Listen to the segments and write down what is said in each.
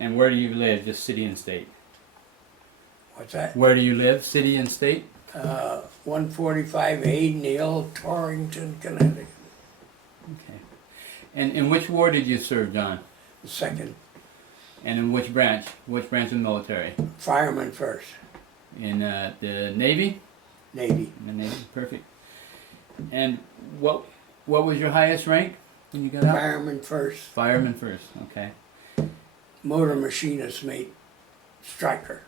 And where do you live? Just city and state? What's that? Where do you live? City and state? 145 Hayden Hill, Torrington, Connecticut. Okay. And in which war did you serve, John? The second. And in which branch? Which branch of the military? Fireman first. In the Navy? Navy. In the Navy, perfect. And what was your highest rank when you got out? Fireman first. Fireman first, okay. Motor machinist mate. Striker.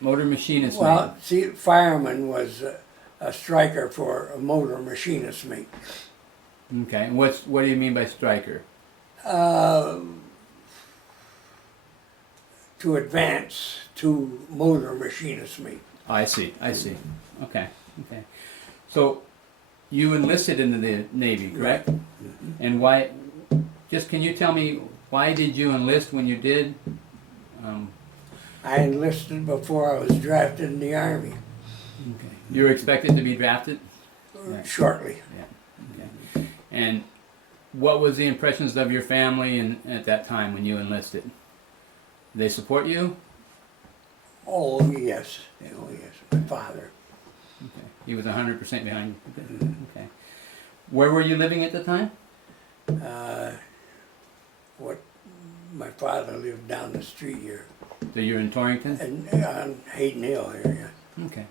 Motor machinist Well, mate. see, fireman was a striker for a motor machinist mate. Okay, and what do you mean by striker? To advance to motor machinist mate. Oh, I see. Okay. So, you enlisted into the Navy, correct? Mm-hmm. And why, just can you tell me, why did you enlist when you did? I enlisted before I was drafted in the Army. Okay. You were expected to be drafted? Shortly. Yeah. Okay. And what was the impressions of your family at that time when you enlisted? Did they support you? Oh, yes. Oh, yes. My father. Okay. He was 100% behind you. Okay. Where were you living at the time? My father lived down the street here. So you're in Torrington? And on Hayden Hill area. Okay.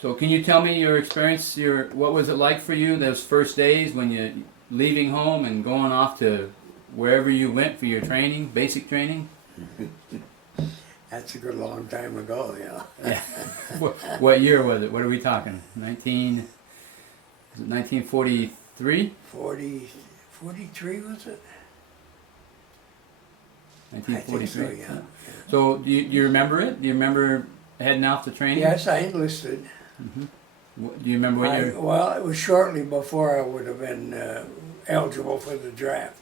So can you tell me your experience, what was it like for you those first days when you leaving home and going off to wherever you went for your training, basic training? That's a good long time ago, Yeah. What year was it? What are we talking? 1943? 43 was it? I 1943. think so, yeah. So do you remember it? Do you remember heading off to training? Yes, I enlisted. Do you remember what year? Well, it was shortly before I would have been eligible for the draft.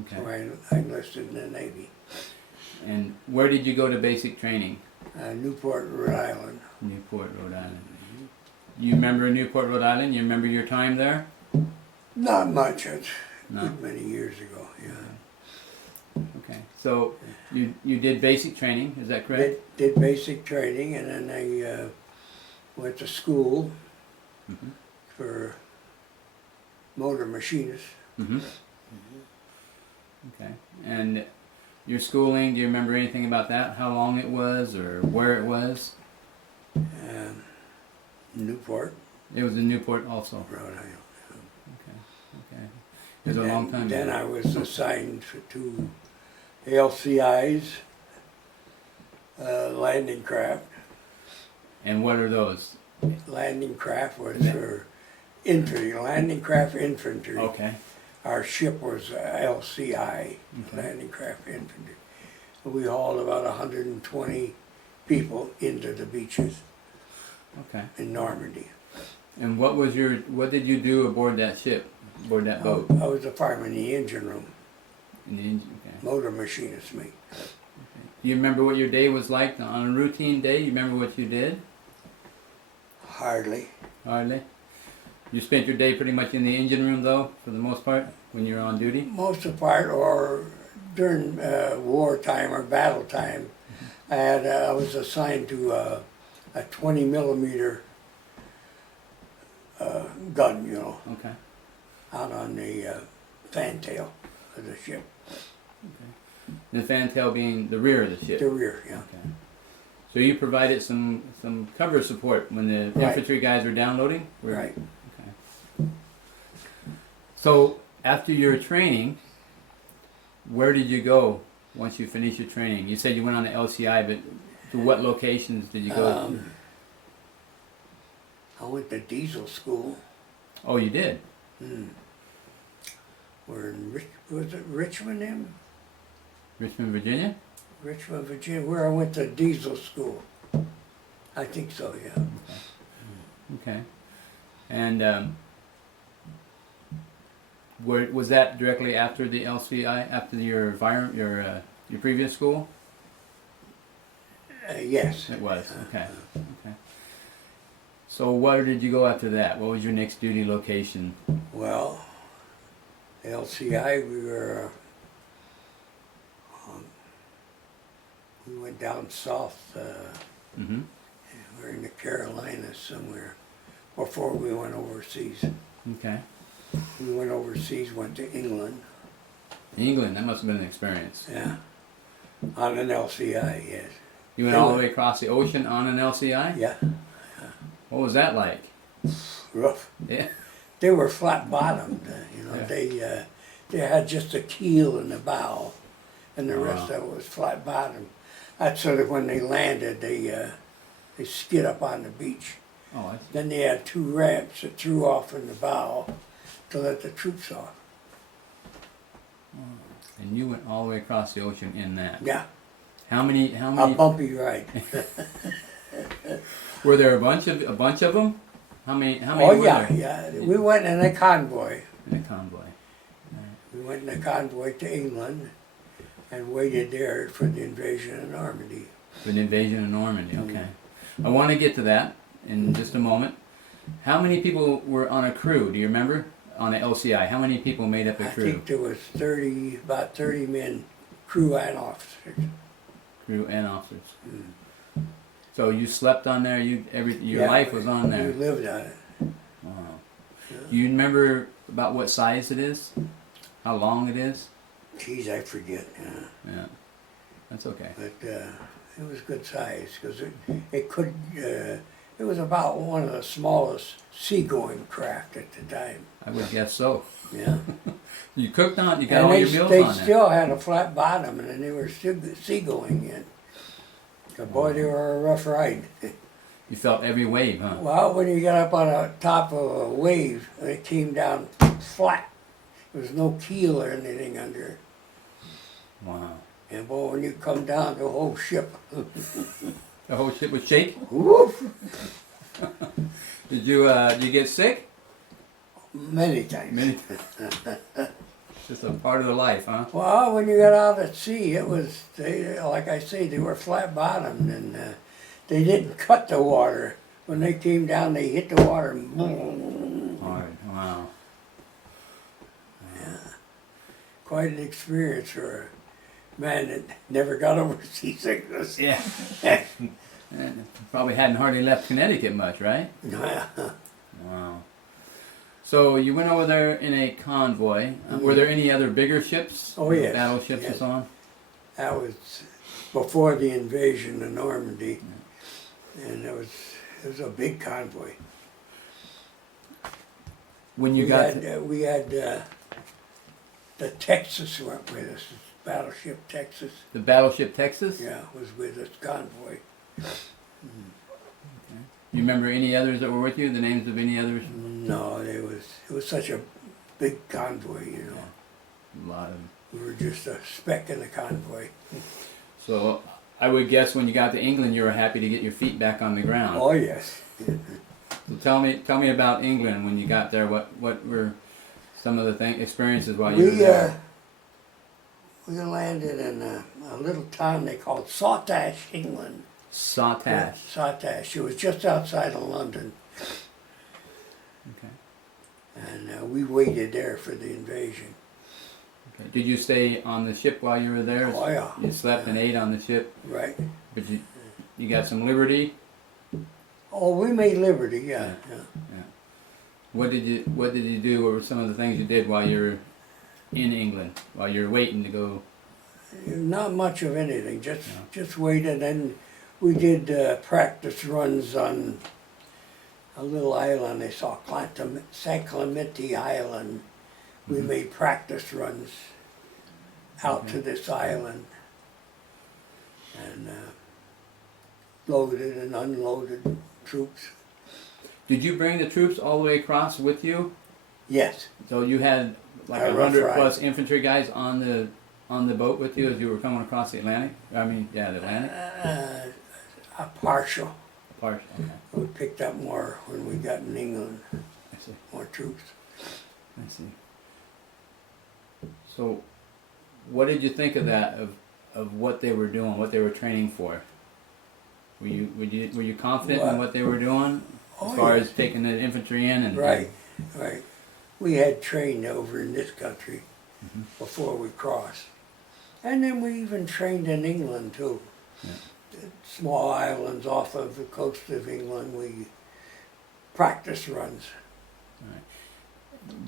Okay. So I enlisted in the Navy. And where did you go to basic training? Newport, Rhode Island. Newport, Rhode Island. You remember Newport, Rhode Island? You remember your time there? Not much. It's No. good many years ago, yeah. Okay. So you did basic training, is that correct? Did basic training, and then I went to school for motor machinist. Okay. And your schooling, do you remember anything about that? How long it was or where it was? Newport, It was in Newport also. Rhode Island. Okay. It was a long time Then ago. I was assigned to LCI's landing craft. And what are those? Landing craft was for infantry, landing craft infantry. Okay. Our ship was LCI, landing craft infantry. We hauled about 120 people into the beaches Okay. in Normandy. And what did you do aboard that ship, aboard that boat? I was a fireman in the engine room, In the engine, okay. motor machinist mate. Do you remember what your day was like on a routine day? You remember what you did? Hardly. Hardly. You spent your day pretty much in the engine room, though, for the most part, when you were on duty? Most of the part, or during wartime or battle time, I was assigned to a 20 millimeter gun, you know, Okay. out on the fantail of the ship. The fantail being the rear of the ship? The rear, yeah. Okay. So you provided some cover support when the Right. infantry guys were downloading? Right. Okay. So after your training, where did you go once you finished your training? You said you went on the LCI, but to what locations did you go? I went to diesel school. Oh, you did? We're in was it Richmond, Richmond, Virginia? Richmond, Virginia, where I went to diesel school. I think so, yeah. Okay. And was that directly after the LCI, after your previous school? Yes. It was. Okay. Okay. So where did you go after that? What was your next duty location? Well, LCI, we were We went down south, Mm-hmm. we were in the Carolinas somewhere, before we went overseas. Okay. We went overseas, went to England, England, that must have been an experience. yeah, on an LCI, yes. You went all the way across the ocean on an LCI? Yeah, What was that like? rough. Yeah. They were flat bottomed, you know, Yeah. they had just a keel in the bow, and the rest Wow. of it was flat bottom. That's so that when they landed, they skid up on the beach. Oh, I see. Then they had two ramps that threw off in the bow to let the troops off. And you went all the way across the ocean in that. Yeah, How many? a bumpy ride. Were there a bunch of them? How many? How many Oh were yeah, there yeah. We went in a convoy. in a convoy? We went in a convoy to England and waited there for the invasion of Normandy. For the invasion of Normandy. Okay. I want to get to that in just a moment. How many people were on a crew? Do you remember? On the LCI, how many people made up a I crew? think there was about 30 men, crew and officers. Crew and officers. Mm. So you slept on there. Your Yeah, life was on We there. lived on it. Wow. Yeah. Do you remember about what size it is? How long it is? Geez, I forget. Yeah. That's okay. But it was good size because it could. It was about one of the smallest seagoing craft at the time. I would guess so. Yeah. You cooked on. You got And all they, your meals they on there. still had a flat bottom, and they were still seagoing in. But boy, they were a rough ride. You felt every wave, huh? Well, when you got up on the top of a wave, and it came down flat. There was no keel or anything under it. Wow. And boy, when you come down, the whole ship. The whole ship would shake. Woof! Did you get sick? Many times. Many. Just a part of the life, huh? Well, when you got out at sea, it was, like I say, they were flat bottomed, and they didn't cut the water. When they came down, they hit the water. And boom. Hard. Wow. Yeah. Quite an experience for a man that never got over seasickness. Yeah. And probably hadn't hardly left Connecticut much, right? Yeah. Wow. So you went over there in a convoy. Were there any other bigger ships? Oh, yes. Battleships Yes. and so on? That was before the invasion of Normandy, and it was a big convoy. When you got We had the Texas went with us, battleship Texas. the battleship Texas? Yeah, was with us convoy. You remember any others that were with you? The names of any others? No, it was such a big convoy, you know. A lot of. We were just a speck in the convoy. So I would guess when you got to England, you were happy to get your feet back on the ground. Oh yes. So tell me about England when you got there. What were some of the experiences while you were We there? we landed in a little town they called Sawtash, England. Sawtash. Sawtash. It was just outside of London, Okay. and we waited there for the invasion. Okay. Did you stay on the ship while you were there? Oh yeah. You slept and ate on the ship, Right. but you got some liberty. Oh, we made liberty. Yeah. Yeah. What did you do? What were some of the things you did while you were in England? While you're waiting to go? Not much of anything. No. Just waited, and we did practice runs on a little island they saw, San Clemente Island. We Mhm. made practice runs out Okay. to this island, and loaded and unloaded troops. Did you bring the troops all the way across with you? Yes. So you had like A rough 100 ride. plus infantry guys on the boat with you as you were coming across the Atlantic. I mean, yeah, the Atlantic. A partial. Partial. Okay, We picked up more when we got in England, I see. more troops. I see. So, what did you think of that? Of what they were doing, what they were training for? Were you confident in what they were doing as Oh, far yeah. as taking the infantry in and Right, right. We had trained over in this country Mhm. before we crossed. And then we even trained in England too. Small islands off of the coast of England. We practice runs.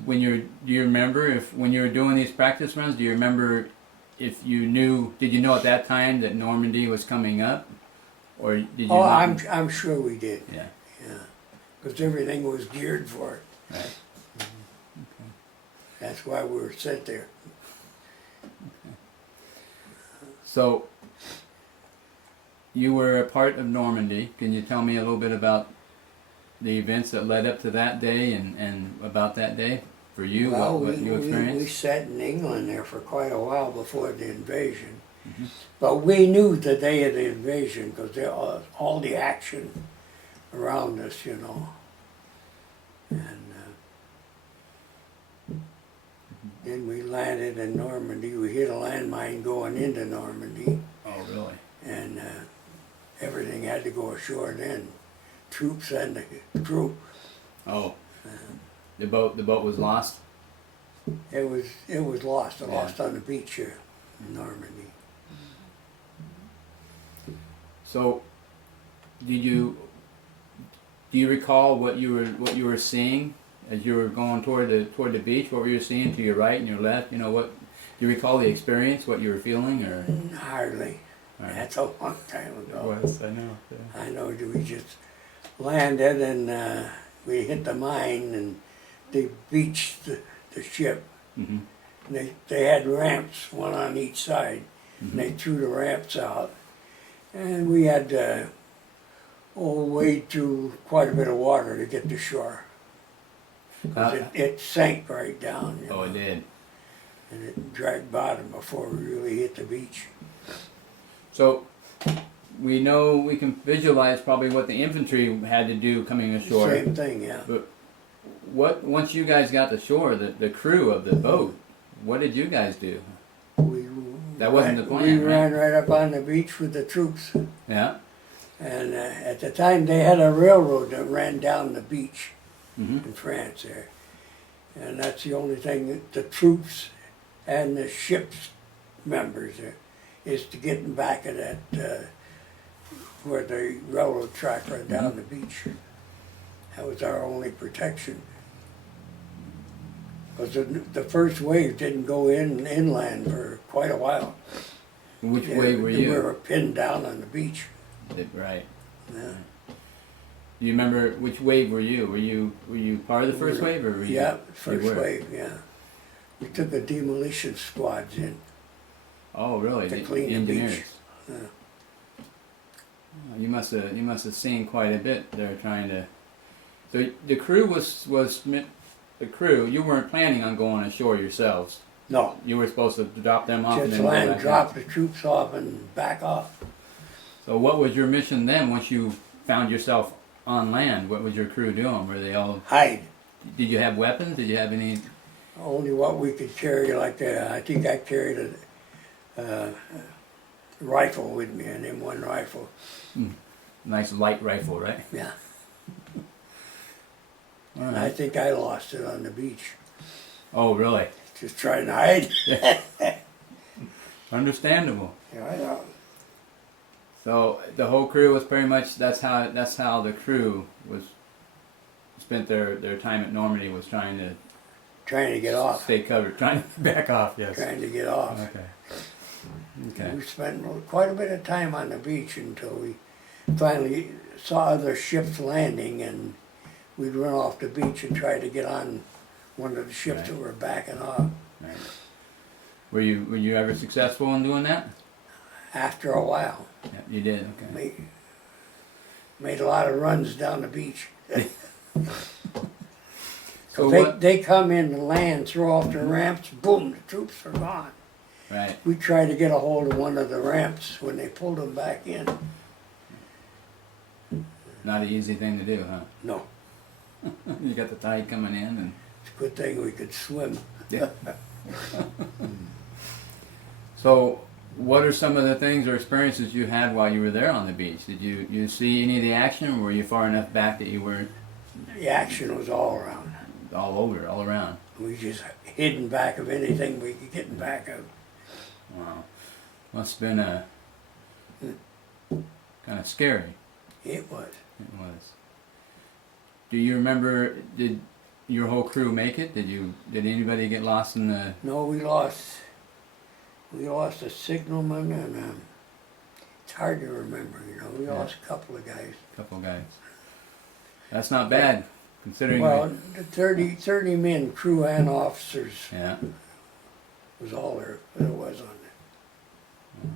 Do you remember if when you were doing these practice runs, do you remember if you knew? Did you know at that time that Normandy was coming up, or did you? Oh, not- I'm sure we did. Yeah. Yeah, because everything was geared for it. Right. That's why we were sent there. So, you were a part of Normandy. Can you tell me a little bit about the events that led up to that day and about that day for you? Well, what you we experienced? sat in England there for quite a while before the invasion. Mhm. But we knew the day of the invasion because all the action around us, you know. And then we landed in Normandy. We hit a landmine going into Normandy, Oh, really? and everything had to go ashore then. Troops and the crew. Oh, the boat was lost. It was lost. It Yeah. lost on the beach here in Normandy. So, do you recall what you were seeing as you were going toward the beach? What were you seeing to your right and your left? You know what? Do you recall the experience? What you were feeling, or? Hardly. All right. That's a long time ago. Was I know. Yeah. I know we just landed and we hit the mine and they beached the ship. Mm-hmm. And they had ramps, one on each side. And they threw the ramps out. And we had to wade through quite a bit of water to get to shore. 'Cause it sank right down. You Oh, know, it did. and it dragged bottom before we really hit the beach. So, we can visualize probably what the infantry had to do coming ashore. Same thing, yeah. Once you guys got to shore, the crew of the boat, what did you guys do? That wasn't the plan, We right? ran right up on the beach with the troops. Yeah. And at the time they had a railroad that ran down the beach Mm-hmm. in France there. And that's the only thing that the troops and the ship's members there is to get them back at that where the railroad track ran down the beach. That was our only protection. Because the first wave didn't go inland for quite a while. Which way were you? We were pinned down on the beach. Right. Yeah. Do you remember which wave were you? Were you part of the first wave, or were you? Yeah, you first were? wave, yeah. We took the demolition squads in. Oh, really? To The clean the engineers. beach. Yeah. Oh, you must have seen quite a bit there trying to. So the crew was the crew. You weren't planning on going ashore yourselves. No, You were supposed to drop them off and just then go land, back drop out. the troops off and back off. So what was your mission then? Once you found yourself on land, what was your crew doing? Were they all? Hide. Did you have weapons? Did you have any? Only what we could carry, like I think I carried a rifle with me, an M1 rifle. Nice light rifle, right? Yeah. All And I right. think I lost it on the beach, Oh, really? just trying to hide. Understandable. Yeah, I know. So the whole crew was pretty much that's how the crew was spent their time at Normandy, was trying to Trying to get off. stay covered, trying to back off. Yes. Trying to get off. Okay. Okay. We spent quite a bit of time on the beach until we finally saw other ships landing, and we'd run off the beach and try to get on one of the ships Right. that were backing off. Right. Were you ever successful in doing that? After a while, Yeah, you did. Okay. made a lot of runs down the beach. So they, what? they come in and land, throw off the ramps, boom, the troops are gone. Right. We tried to get a hold of one of the ramps when they pulled them back in. Not an easy thing to do, huh? No, You got the tide coming in, and it's a good thing we could swim. yeah. So, what are some of the things or experiences you had while you were there on the beach? Did you see any of the action, or were you far enough back that you were The action was all around. all around? We just hid in back of anything we could get in back of. Wow. Must have been kind of scary. It was. It was. Do you remember? Did your whole crew make it? Did anybody get lost in the? No, we lost a signalman and it's hard to remember, you know. We Yeah. lost a couple of guys. Couple guys. That's not bad, considering. Well, the 30 men, crew and officers, Yeah. was all there was on it.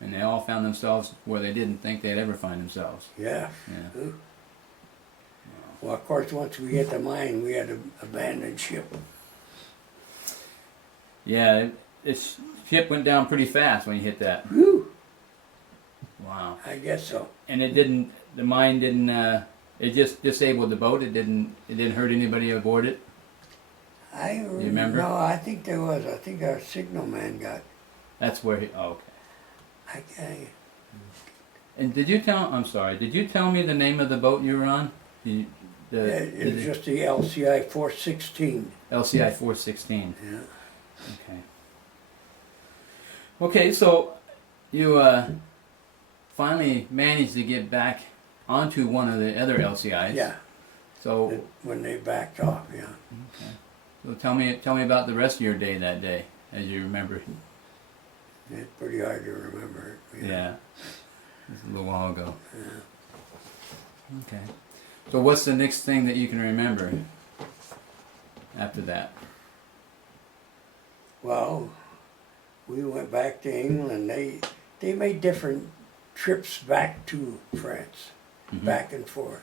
And they all found themselves where they didn't think they'd ever find themselves. Yeah. Yeah. Ooh. Well, of course, once we hit the mine, we had to abandon ship. Yeah. Its ship went down pretty fast when you hit that. Whew, Wow. I guess so. And it didn't. The mine didn't. It just disabled the boat. It didn't. It didn't hurt anybody aboard it. You remember? No, I think there was. I think our signalman got. That's where he. Oh, okay. And did you tell? I'm sorry. Did you tell me the name of the boat you were on? It was just the LCI 416. LCI 416. Yeah. Okay. Okay, so you finally managed to get back onto one of the other LCIs. Yeah. So When they backed off, yeah. okay. So tell me about the rest of your day that day, as you remember. It's pretty hard to remember. Yeah. It was a little while ago. Yeah. Okay. So what's the next thing that you can remember after that? Well, we went back to England. They made different trips back to France, Mhm. back and forth.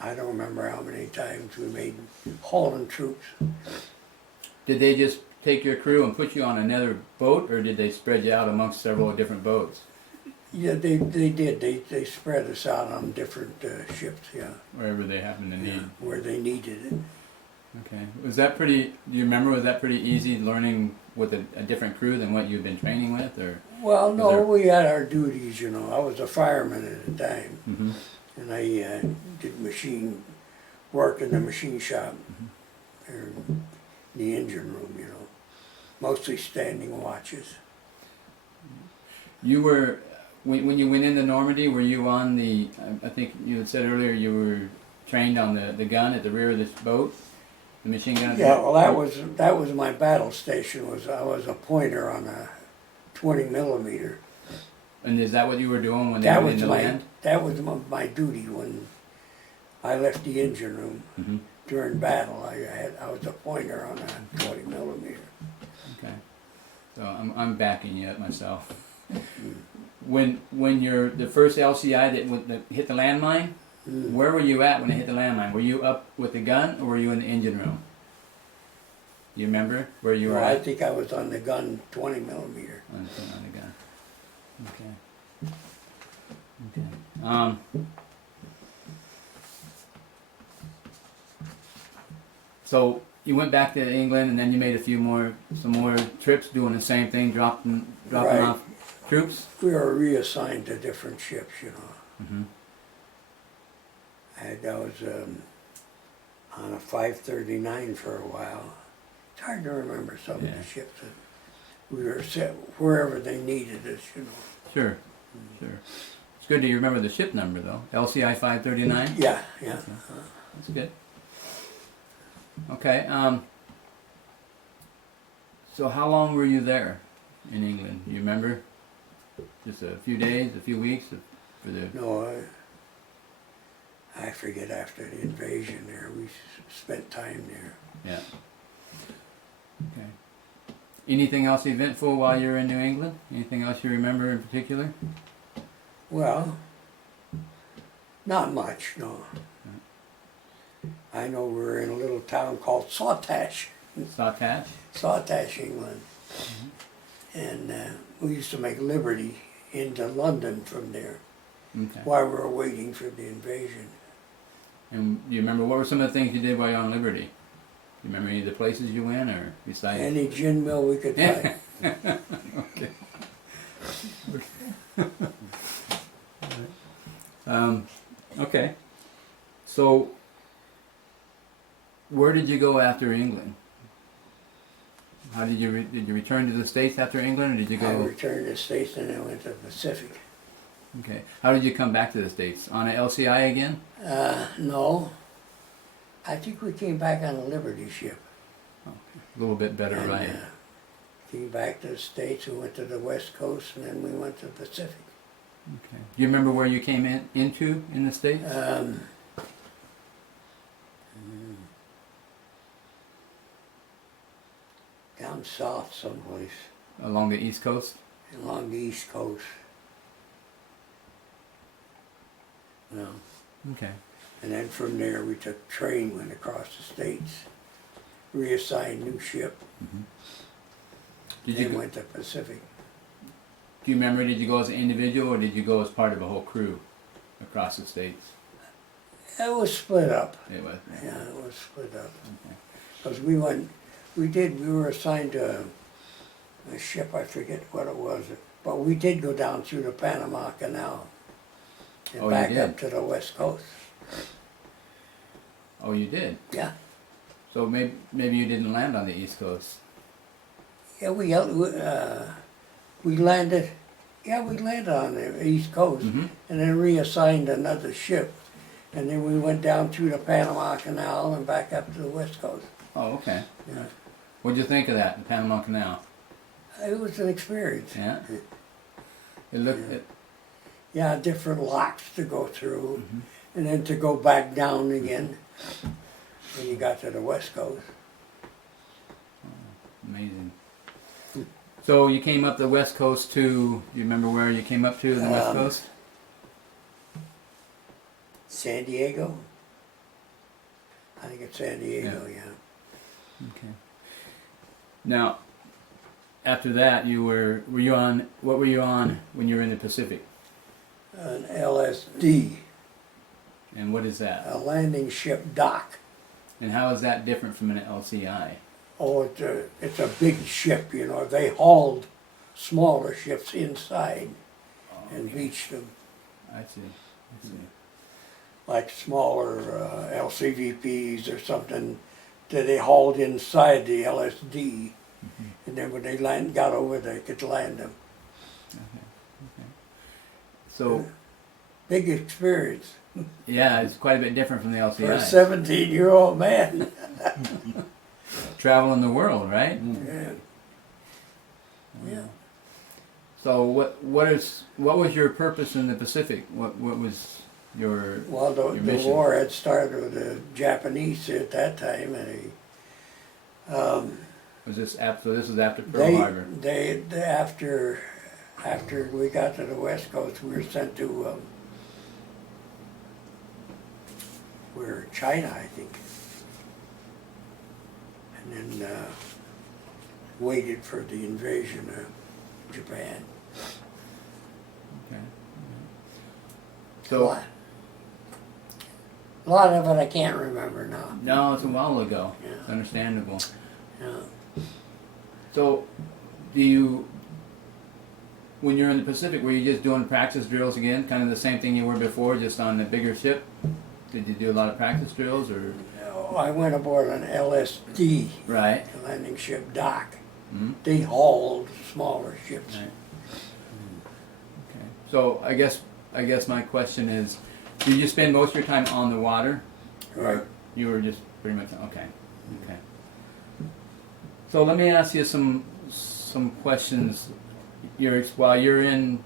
I don't remember how many times we made hauling troops. Did they just take your crew and put you on another boat, or did they spread you out amongst several different boats? Yeah, they did. They spread us out on different ships, yeah, Wherever they happen to need. where they needed it. Okay. Was that pretty, do you remember, was that pretty easy learning with a different crew than what you've been training with, or? Well, no, there- we had our duties, you know. I was a fireman at the time, Mm-hmm. and I did machine work in the machine shop, or in the engine room, you know. Mostly standing watches. You were, when you went into Normandy, were you on the, I think you had said earlier you were trained on the gun at the rear of this boat? The machine gun? Yeah, well, that was my battle station. I was a pointer on a 20 millimeter. And is that what you were doing when they went into land? That was my duty when I left the engine room Mm-hmm. during battle. I was a pointer on a 20 millimeter. Okay. So I'm backing you up myself. When you're the first LCI that hit the landmine, where were you at when it hit the landmine? Were you up with the gun, or were you in the engine room? You remember where you were Well, I at? think I was on the gun 20 millimeter. On the gun. Okay. Okay. So you went back to England, and then you made some more trips, doing the same thing, dropping Right. off troops. We were reassigned to different ships, you know. Mm-hmm. I was on a 539 for a while. It's hard to remember some of Yeah. the ships that we were set wherever they needed us, you know. Sure. Sure. It's good to remember the ship number, though. LCI 539. Yeah, yeah. That's good. Okay. So how long were you there in England? You remember? Just a few days, a few weeks for the. No, I forget after the invasion there. We spent time there. Yeah. Okay. Anything else eventful while you were in New England? Anything else you remember in particular? Well, not much, no. I know we were in a little town called Sawtash, Sawtash? Sawtash, England. And we used to make Liberty into London from there Okay. while we were waiting for the invasion. And do you remember what were some of the things you did while you were on Liberty? You remember any of the places you went, or besides? Any gin mill we could find. Okay. Okay. So, where did you go after England? How did you return to the States after England, or did you I go? returned to the States and then went to the Pacific. Okay. How did you come back to the States? On a LCI again? No. I think we came back on a Liberty ship. A little bit better, And, right? came back to the States, we went to the West Coast, and then we went to the Pacific. Okay. Do you remember where you came into in the States? Down south someplace, Along the East Coast? along the East Coast. No. Okay. And then from there we took train, went across the States, reassigned new ship, Did you then go, went to Pacific. do you remember, did you go as an individual or did you go as part of a whole crew across the States? It was split up. It was. Yeah, it was split up. Okay. Because we were assigned to a ship, I forget what it was, but we did go down through the Panama Canal and Oh, you back did? up to the West Coast. Oh, you did? Yeah. So maybe you didn't land on the East Coast. Yeah, we landed, we landed on the East Coast Mm-hmm. and then reassigned another ship. And then we went down through the Panama Canal and back up to the West Coast. Oh, okay. Yeah. What'd you think of that, the Panama Canal? It was an experience. Yeah. It looked. Yeah, different locks to go through, Mm-hmm. and then to go back down again when you got to the West Coast. Amazing. So you came up the West Coast to. Do you remember where you came up to the West Coast? San Diego? I think it's San Diego, yeah. Okay. Now, after that, were you on? What were you on when you were in the Pacific? An LSD, And what is that? a landing ship dock. And how is that different from an LCI? Oh, it's a big ship, you know. They hauled smaller ships inside and beached them, I see. I see. like smaller LCVPs or something that they hauled inside the LSD. And then when they got over, they could land them. So Big experience yeah, it's quite a bit different from the for a LCI. 17-year-old man. Traveling the world, right? Yeah. Yeah. So what was your purpose in the Pacific? What was your Well, the mission? war had started with the Japanese at that time, and Was this after? So this was after Pearl Harbor. they after we got to the West Coast, we were sent to China, I think, and then waited for the invasion of Japan. Okay. A So lot of it I can't remember now. no, it's a while ago. Yeah. It's understandable. Yeah. So, when you're in the Pacific, were you just doing practice drills again, kind of the same thing you were before, just on the bigger ship? Did you do a lot of practice drills, or? No, I went aboard an LSD, Right. a landing ship dock. Mm-hmm. They hauled smaller ships. Right. Okay. So I guess my question is, do you spend most of your time on the water? Right. You were just pretty much okay. Okay. So let me ask you some questions. While you're in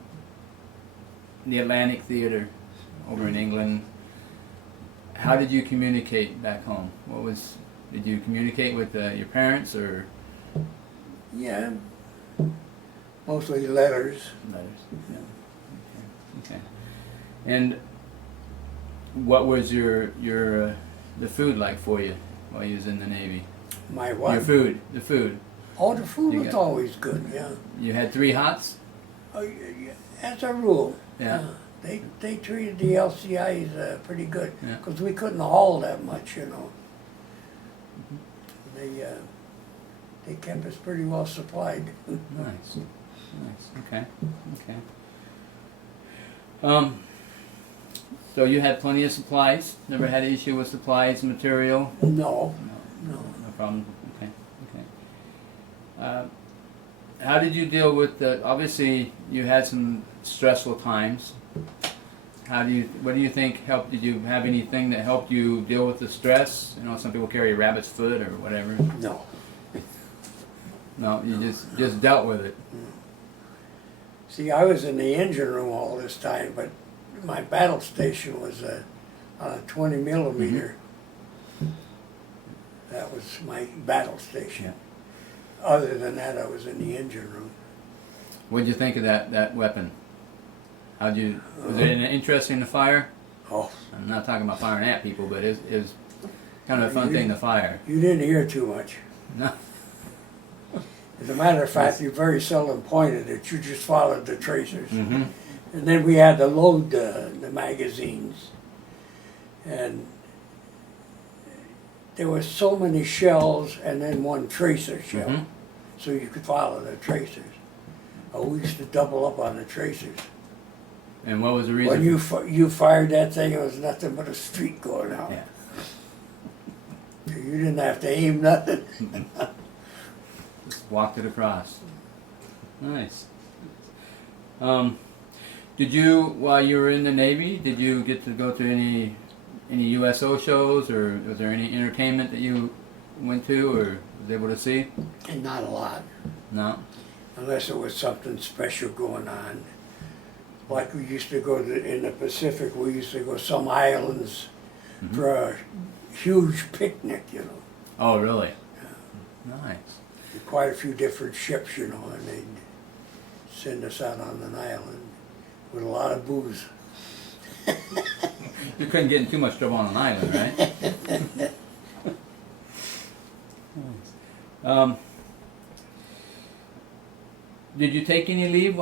the Atlantic Theater over in England, how did you communicate back home? Did you communicate with your parents or Yeah, mostly letters. letters? Yeah. Okay. And what was your the food like for you while you was in the Navy? My wife. Your food, the food. Oh, the food You was got- always good, yeah. You had 3 hots? Oh, yeah. As a rule. Yeah. They treated the LCIs pretty good Yeah. because we couldn't haul that much, you know. They kept us pretty well supplied. Nice. Okay. Okay. So you had plenty of supplies. Never had an issue with supplies, material. No, No no. problem. Okay. Okay. How did you deal with the? Obviously, you had some stressful times. What do you think helped? Did you have anything that helped you deal with the stress? You know, some people carry a rabbit's foot or whatever. No. No, you just dealt with it. See, I was in the engine room all this time, but my battle station was on a 20 millimeter. That was my battle station. Yeah. Other than that, I was in the engine room. What did you think of that weapon? Was it interesting to fire? Oh, I'm not talking about firing at people, but it was kind of a fun thing to fire. you didn't hear too much. No. As a matter of fact, you very seldom pointed it. You just followed the tracers. Mm-hmm. And then we had to load the magazines. And there were so many shells and then one tracer shell. Mm-hmm. So you could follow the tracers. Oh, we used to double up on the tracers. And what was the reason? When you fired that thing, it was nothing but a streak going out. Yeah. You didn't have to aim nothing. Just walked it across. Nice. Did you, while you were in the Navy, did you get to go to any USO shows, or was there any entertainment that you went to or was able to see? And not a lot, No. unless it was something special going on. Like we used to go in the Pacific, we used to go some islands for a huge picnic, you know. Oh, really? Nice. Quite a few different ships, you know, and they'd send us out on an island with a lot of booze. You couldn't get in too much trouble on an island, right? Did you take any leave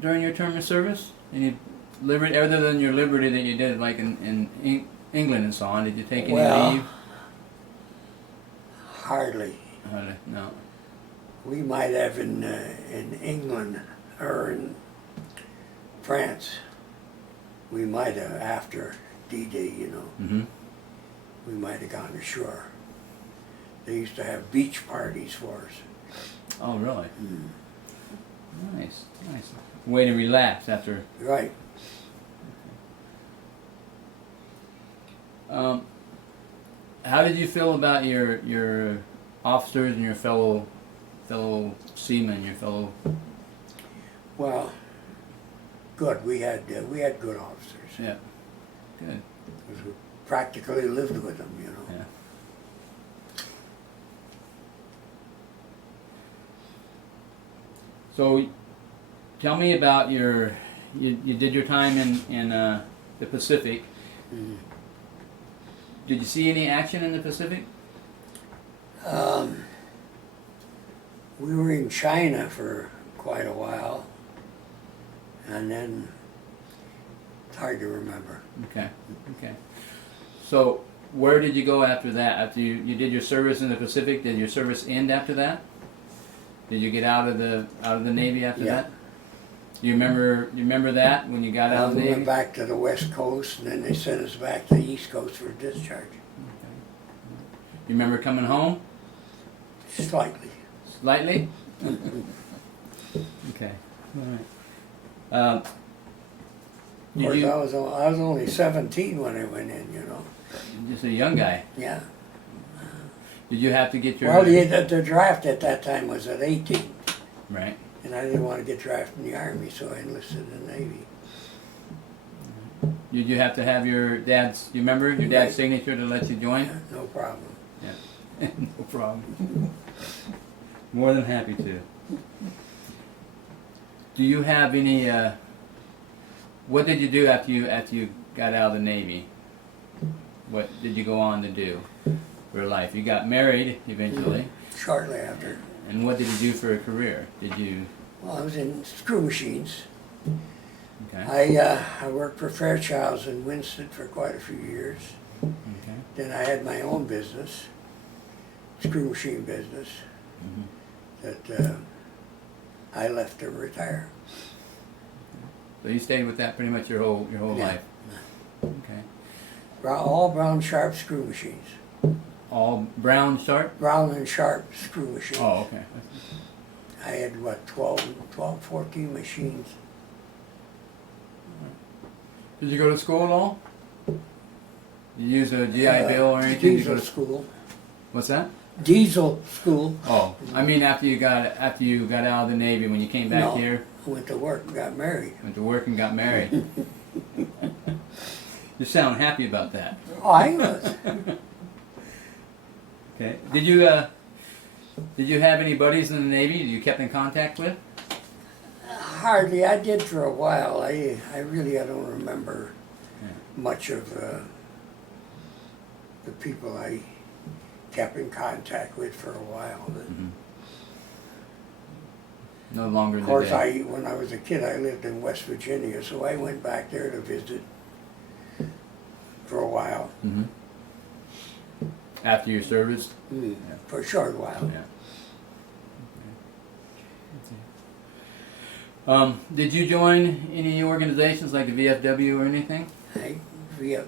during your term of service? Any liberty, other than your liberty that you did, like in England and so on? Did you take any leave? Hardly. No. We might have in England or in France. We might have, after D-Day, you know, Mm-hmm. we might have gone ashore. They used to have beach parties for us. Oh, really? Nice, nice. Way to relax after. Right. How did you feel about your officers and your fellow seamen, your fellow? Well, good. We had good officers. Yeah. Good. 'Cause we practically lived with them, you know. Yeah. So, tell me about you did your time in the Pacific. Mhm. Did you see any action in the Pacific? We were in China for quite a while, and then it's hard to remember. Okay. Okay. So, where did you go after that? After you did your service in the Pacific, did your service end after that? Did you get out of the Navy after Yeah. that? You remember that when you got out of the We Navy? went back to the West Coast, and then they sent us back to the East Coast for discharge. You remember coming home? Slightly. Slightly? Okay. All right. Of Did course, you, I was only 17 when I went in, you know. just a young guy. Yeah. Did you have to get your... Well, the draft at that time was at 18, Right. and I didn't want to get drafted in the Army, so I enlisted in the Navy. Did you have to have your dad's... You remember your dad's signature to let you join? Yeah, no problem. Yeah. No problem. More than happy to. Do you have any... what did you do after you got out of the Navy? What did you go on to do for life? You got married eventually. Shortly after. And what did you do for a career? Did you... Well, I was in screw machines. Okay. I worked for Fairchild's in Winston for quite a few years. Okay. Then I had my own business, screw machine business, that I left to retire. So you stayed with that pretty much your whole Yeah. life. Okay. All Brown Sharp screw machines. All brown sharp? Brown and Sharp screw machines. Oh, okay. I had, what, 14 machines. Did you go to school at all? Did you use a GI Bill or anything? to go Diesel to school. What's that? Diesel school. Oh, I mean after you got out of the Navy, when you came back No. here, I went to work and got married. went to work and got married. You sound happy about that. Oh, I was. Okay. Did you have any buddies in the Navy that you kept in contact with? Hardly. I did for a while. I don't remember much of the people I kept in contact with for a while. But No longer. of course, when I was a kid, I lived in West Virginia, so I went back there to visit for a while. Mm-hmm. After your service. For a short while. Yeah. Did you join any organizations like the VFW or anything? The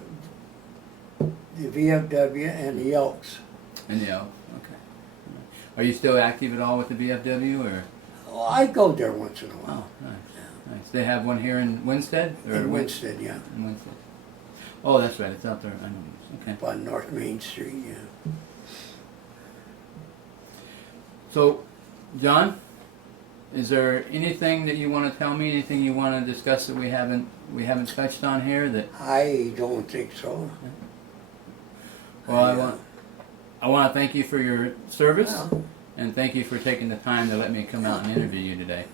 VFW and the Elks. And okay. Are you still active at all with the VFW or? Oh, I go there once in a while. Oh, nice. Nice. They have one here in Winstead? In Winstead, yeah. In Winstead. Oh, that's right. It's out there. I know. Okay. On North Main Street, yeah. So, John, is there anything that you want to tell me? Anything you want to discuss that we haven't touched on here? That I don't think so. well, I want to thank you for your service, Well, and thank you for taking the time to let me come out and interview you today.